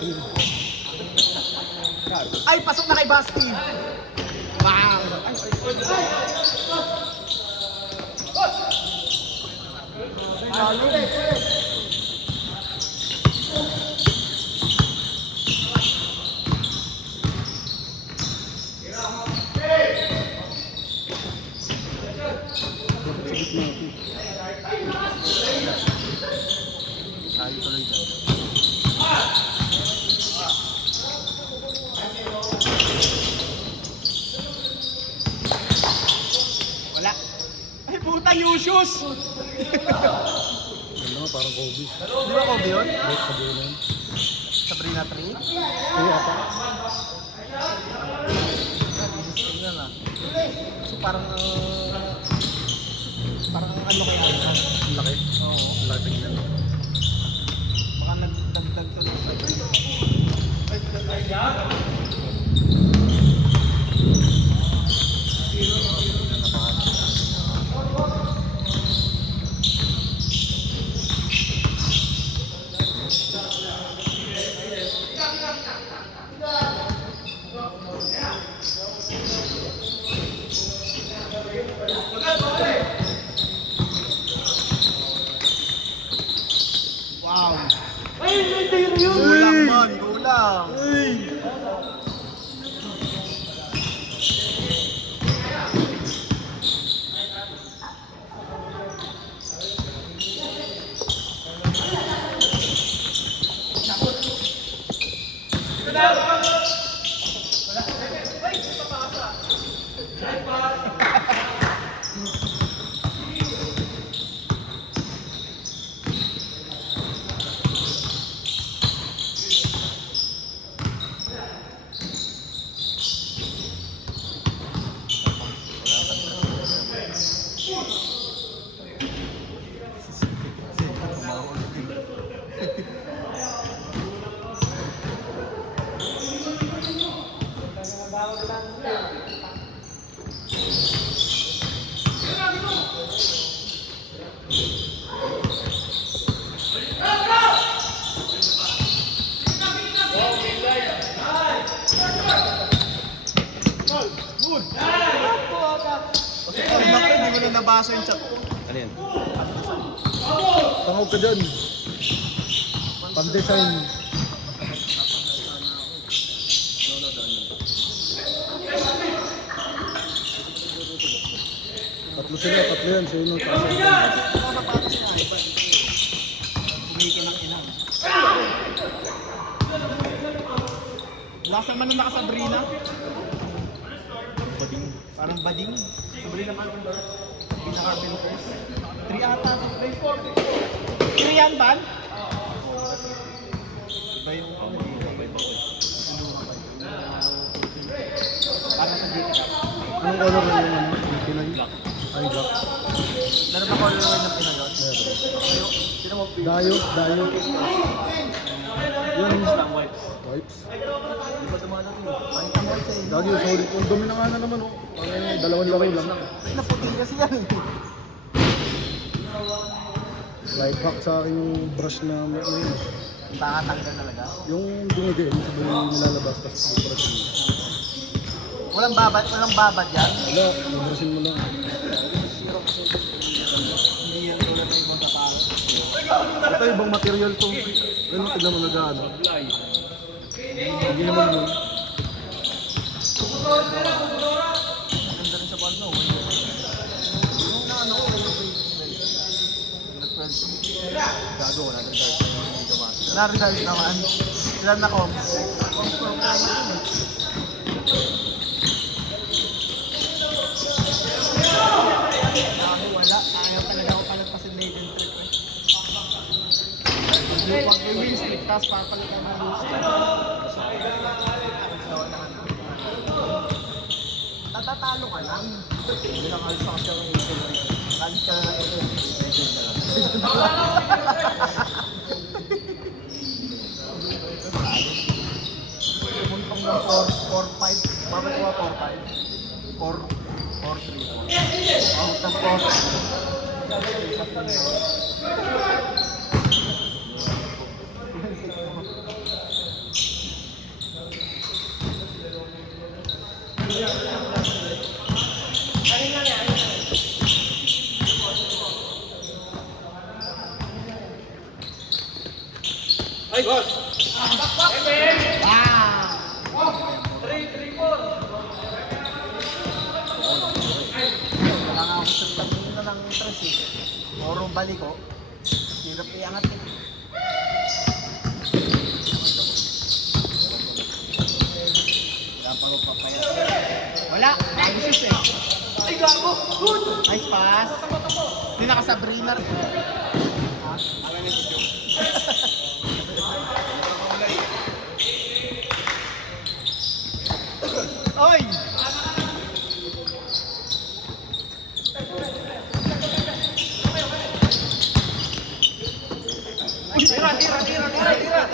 Ay, pasok na kay Basti. Wow. Wala. Ay, puta, new shoes. Ano, parang Kobe. Di ba Kobe yun? Best sa buhay na yun. Sabrina 3? Kaya ata. So parang ano kaya yun? Ang laki. Oo. Ang laki tingnan. Baka nagdagdag to sa wow. Ay, hindi yun. Kulang man, kulang. Uy! Hindi mo na nabasa yung chat. Ano yan? Tangog ka dyan. Pan-design. Tatlo sila, tatlo yan. Sino? Bumikin ng ina. Lasa man na naka-Sabrina. Bading. Parang bading. Sabrina Carpenter. Sabrina Carpenters. 3 ata. 3 yan, Ban? Iba yung parang sa GT Cup. Anong color na yung ano? Yung Pinay? Ay, black. Meron ba color ng pinagot? Meron. Sino mo pick? Dayot, dayot. Yan. Lang wipes. Wipes. Hindi pa dumalo ito. Pangit ang wipes eh. Lagi yung solid. Ang dumi na nga na naman, oh. Parang dalawang laro lang. Naputing kasi yan eh. Life hack sa akin yung brush na ano yun. Nakatanggal talaga. Yung dumi-dumi, yung sabay yung nilalabas, tapos yung brush mo. Walang babad yan. Wala, mabrushin mo lang. Hindi yan tulad ng ibang kapal. Ito ibang material to. Ano, tignan mo nag-ano. Hindi naman mo. Maganda rin sa ball no. Yung na ano, gago, wala rin tayo. Wala rin tayo naman. Ilan na comms? Wala, ayaw talaga ako palagpasin Legend Trip eh. Pag i-win streak, tapos papalitan ng lose streak. Tatatalo ka lang. Hindi lang alis ako siya ng Legend Trip. Alis ka na ng Legend Trip. Puntong ng 4-5. Babalik ko 4-5. 4-3. Out ng 4. Ay, boss! Wala nga ako sa kanina ng interest eh. Puro balik ko. Hirap iangat eh. Wala pa magpapayat. Wala! Ayos eh. Ay, gago! Good! Nice pass. Hindi naka-Sabrina rin. Alam niyo si Joe. Oy! Tira, tira, tira, tira, tira!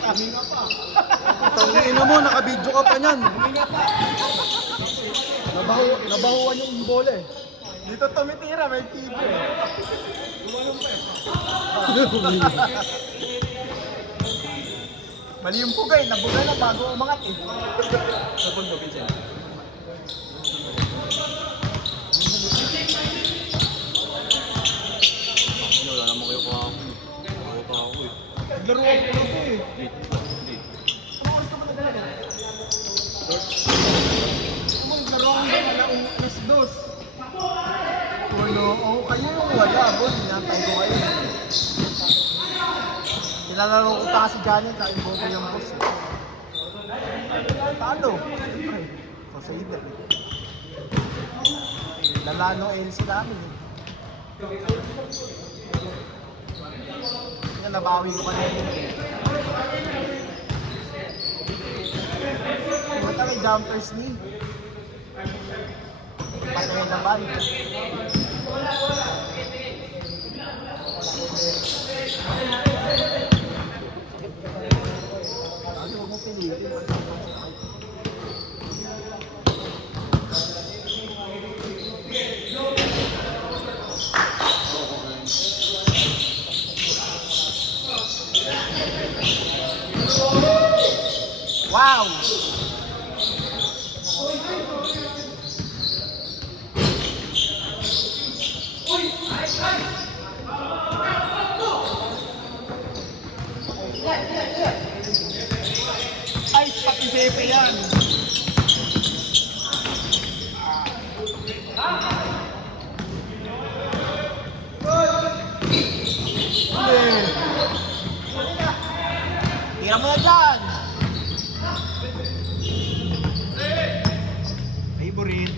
Kami nga pa. Tangina mo, nakabidyo ka pa niyan. Nabahuan yung bola eh. Dito tumitira, may TV. Mali yung pugay, nabuga na bago umangat eh. Sa pundo, Vincent. Wala naman kayo kahapon. Ako pa ako eh. Naglaro ako lang eh. Hindi. Ano naglaro ako lang, alaong dos. Wala, oh, kayo yung wala, boss. Hinantay ko kayo. Nilalaro ko pa kasi Janet, kain ko yung boss. Talo. Ay, Crusader. Lalano LC namin eh. Yan, nabawi ko kanina. Punta kay jumpers ni. Patay na ba? Lagi huwag mo pilitin. Wow! Ay, pati sepe yan. Tira mo na dyan. Favorite.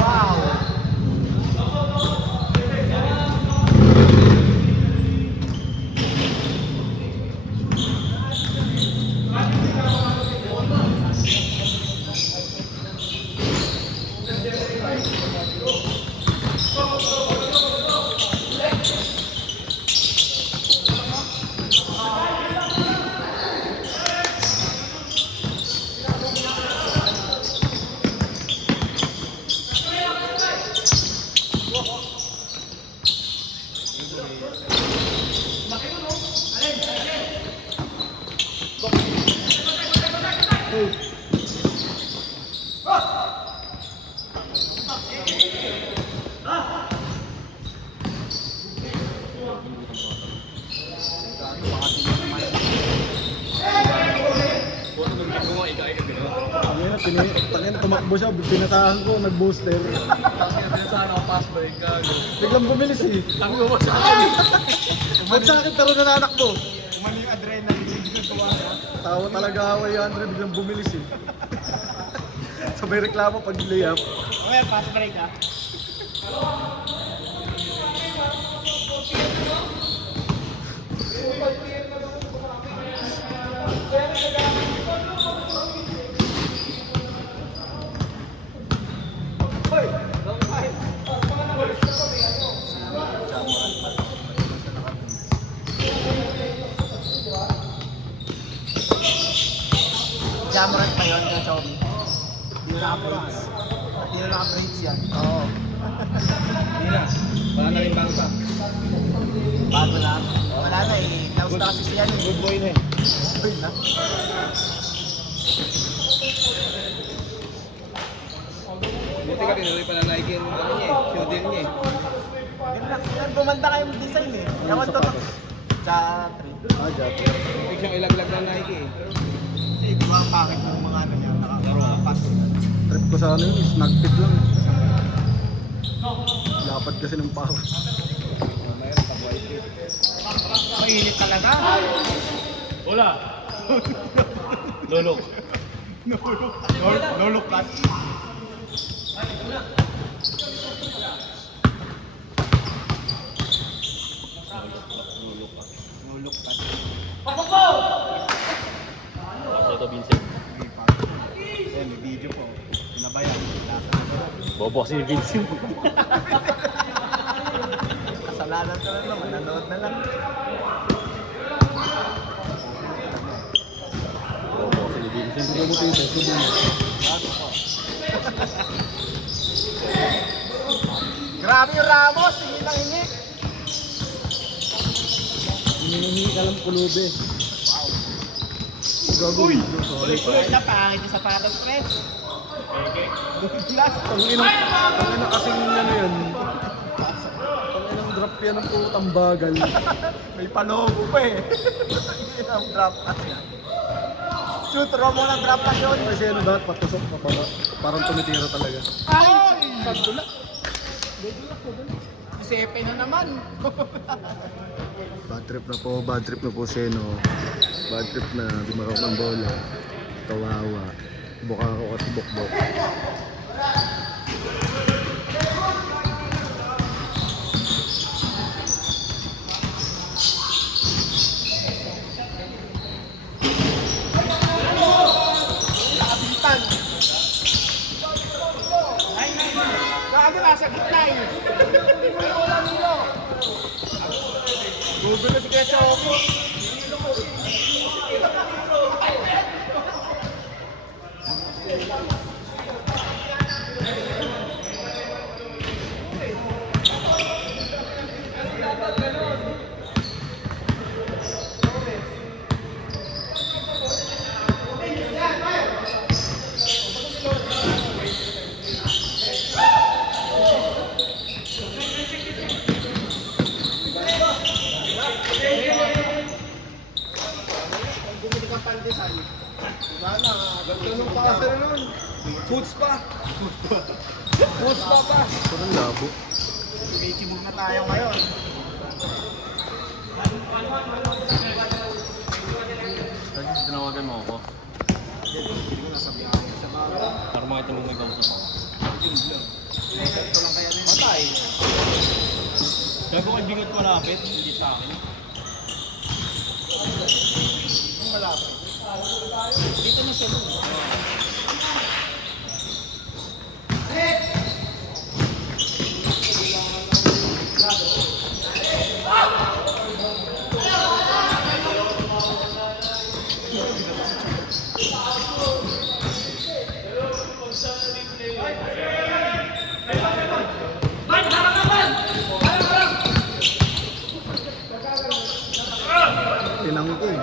Wow! Tangina, tumakbo siya, pinatahan ko, nag-booster. Sana ako pass break ka. Biglang bumilis eh. Ang mo sa akin. Ba't sa akin taro na anak ko? Umali yung adrenaline, hindi ko tuwa na. Tawa talaga ako yung Andre, biglang bumilis eh. Sabay reklamo pag layup. Okay, pass break ah. Jamrat pa yun yung Xiaomi. Hindi na upgrades. Hindi na upgrades yan. Oo. Hindi na. Wala na rin bangka. Bago na. Wala na eh. Close na kasi siya eh. Good boy na eh. Good na. Buti ka tinuloy pa na Nike yung ano niya eh. Shoulder niya eh. Yan gumanda kayo ng design eh. Ewan to to. Sa 3. Ah, Jato. Hindi siyang ilaglag ng Nike eh. Kasi di ba ang pakit ng mga ano niya. Nakakapas. Trip ko sa ano yun, snag pit lang. Lapad kasi ng pako. Mayroon pag white eh. Mainit talaga. Wala. Lulok. Lulok ka. Lulok ka. Ito Vincent. Eh, may video po. Pinabayan. Bobo kasi ni Vincent. Kasalanan ka na naman. Nanood na lang. Bobo kasi ni Vincent. Siguro mo tayo, siguro mo. Bago po. Grabe yung Ramos. Hindi lang hinik. Hinihingi ka lang pulube. Gago. Sorry pa. Na pangit yung sapatos, pre. Glass. Tangina kasing ano yan. Tanginang drop yan ng putang bagal. May palogo pa eh. Yun ang drop pass yan. Shoot, raw mo ng drop pass yun. Kasi ano dapat patusok na para, parang tumitira talaga. Ay! Pagdulak. Isipe na naman. Bad trip na po Seno. Bad trip na, di makaw ng bola. Kawawa. Buka ako at bukbok. Nakabitan. Gago nasa gitna eh. Google na si Kuya Choco. Bumili ka pandesal. Wala, ganun pa kasi nun. Foods pa. Foods pa. Parang labo. Tumitimog na tayo ngayon. Tinawagan mo ako. Hindi ko nasabi ako sa mga. Para makita mo may kausap ako. Ito lang kaya rin. Patay. Kaya kung kaibigan malapit, hindi sa akin. Yung malapit. Dito na siya nun. Tinangking.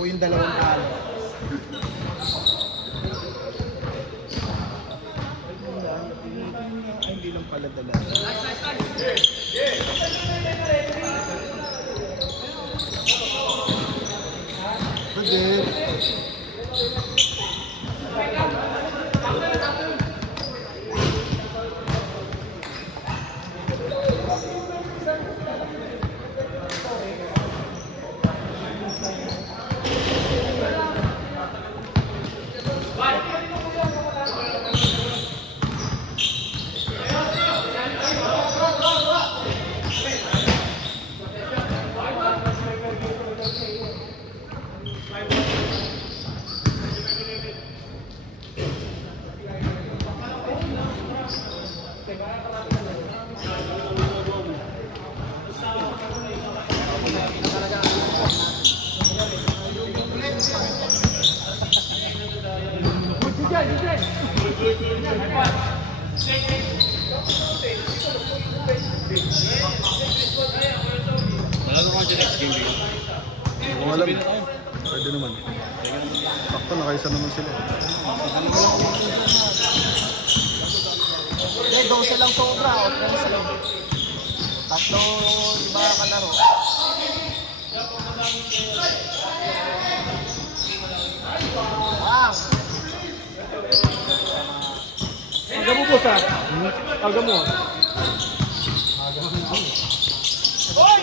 Po yung dalawang talo. Ay, hindi lang pala dala. Pwede. Malalo ka dyan next game din. Kung alam, pwede naman. Sakto, nakaisa naman sila. Hindi, 12 lang sobra. Offense lang. Tatlo, iba kalaro. Wow! Aga mo, boss, ha? Aga mo. Wala.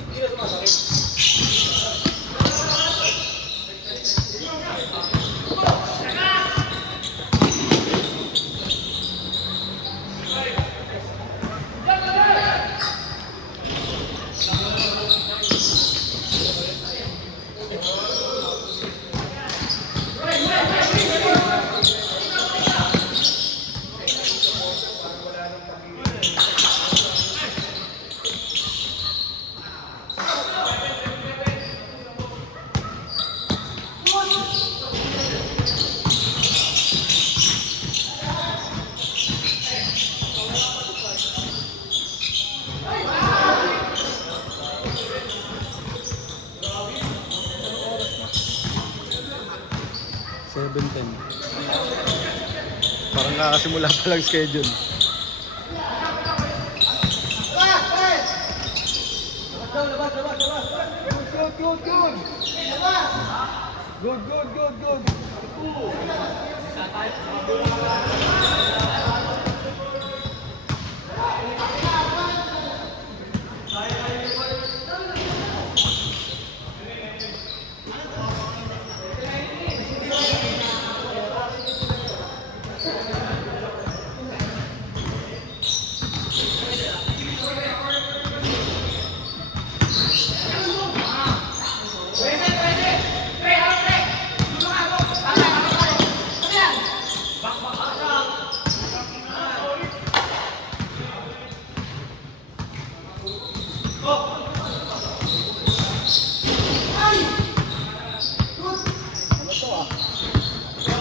Hindi ko na alam. Parang kakasimula pa lang schedule. Good.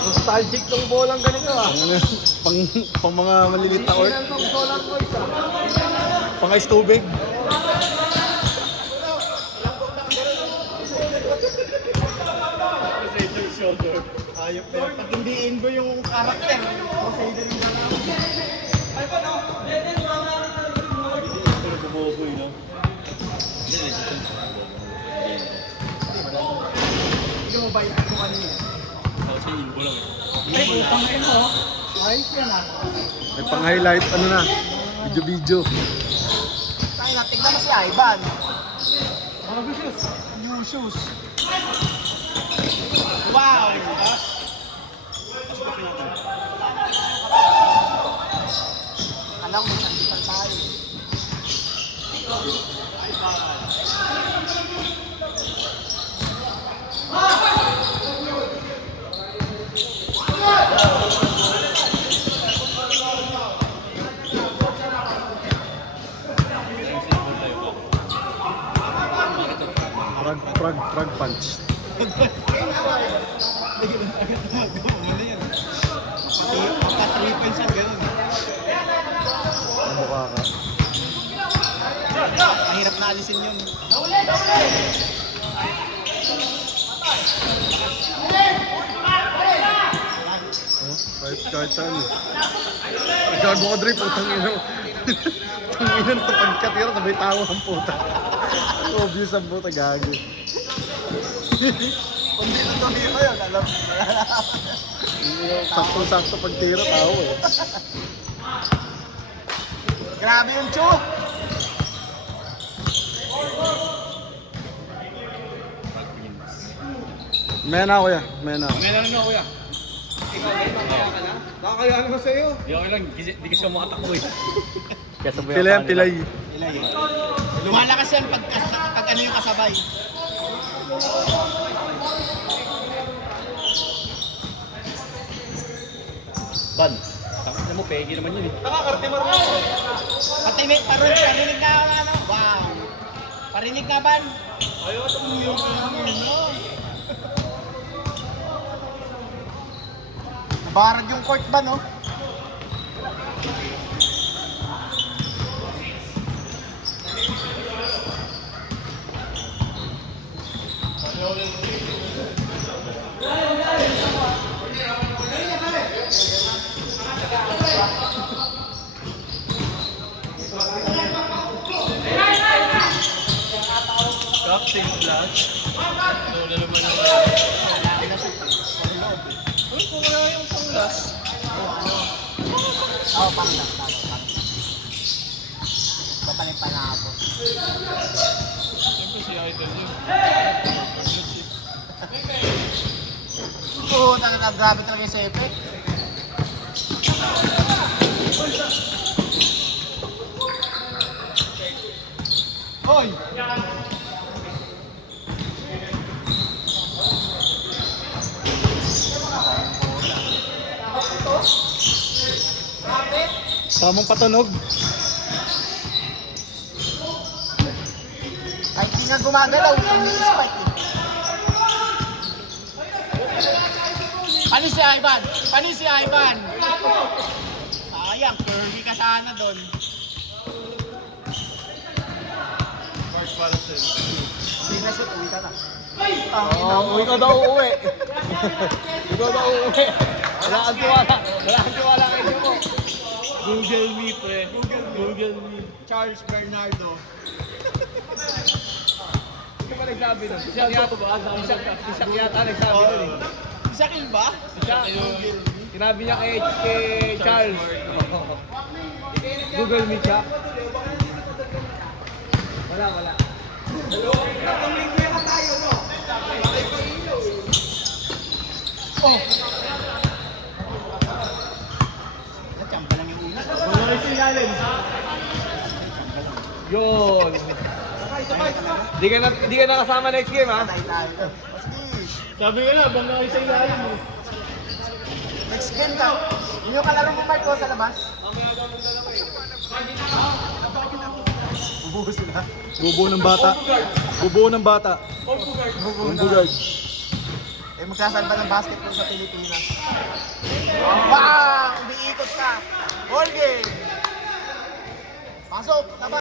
Nostalgic tong bolang ganito, ah. Pang mga maliliit na ork. Tong solar boys, ah. Pang ice tubig. Ayop na. Pag hindi inbo yung karakter, Crusader yung Bumoboy, no? Hindi mo ba yung kanina? Kasi ilbo lang, eh. Ay, utang na mo. Ayos yan ah. May pang highlight, ano na, video. Tayo na, tignan mo si Ivan. Mga vicious. New shoes. Wow! Alam mo, nandito tayo. Frog punch. Pagka-triple siya, ganun. Ang mukha ka. Mahirap na alisin yun. Kahit saan eh. Gago ka Dre, putang ino. Tanginan to pagkatira, sabay tawa ang puta. Obvious ang puta, gago. Kung dito tumiro yun, alam mo. Sakto-sakto pagtira, tawa eh. Grabe yung Chu! Mena kuya, mena. Meron na kuya. Ikaw na, mamaya ka na. Nakakaya naman sa'yo. Di okay lang, di kasi ako makatakbo eh. Kaya sabay Pilay yan, pilay. Lumalakas yan pag ano yung kasabay. Ban, sakit na mo, pegi naman yun eh. Parinig na ano. Wow. Parinig na ban. Ayaw ito mo yung Nabarad yung court ba, no? Captain Flash. Lola naman ang uy, kung wala yung panglas. Oo, panglas. Babalik pa na ako. Siyempre si Idol yun. Oo, grabe talaga yung sepe. Hoy! Tamang patunog. Kahit hindi nga gumagalaw, ini-spike eh. Panis si Ivan? Panis si Ivan? Sayang, curvy ka sana doon. Mark para sa'yo. Hindi na shoot, uwi ka na. Uwi ka daw uuwi. Ikaw daw uuwi. Wala kang tiwala. Wala kang tiwala kay mo. Google me, pre. Google me. Charles Bernardo. Hindi ba nagsabi nun? Siya ba ba? Isak yata nagsabi nun eh. Isa kill ba? Siya, sinabi niya kay Charles. Google me siya. Wala. Oh! Natiyamba lang yung una. Wala si Allen. Yun. Di ka nakasama next game ha? Patay tayo. Sige. Sabi ko na, bangga kayo sa ilalim mo. Next game ka. Yun yung kalaro mo, Mark, sa labas. Bubuho sila. Bubuo ng bata. Bubuo ng bata. Bubuho na. Eh, magsasalba ng basketball sa Pilipinas. Wow! Umiikot ka. Ball game. Pasok. Labas.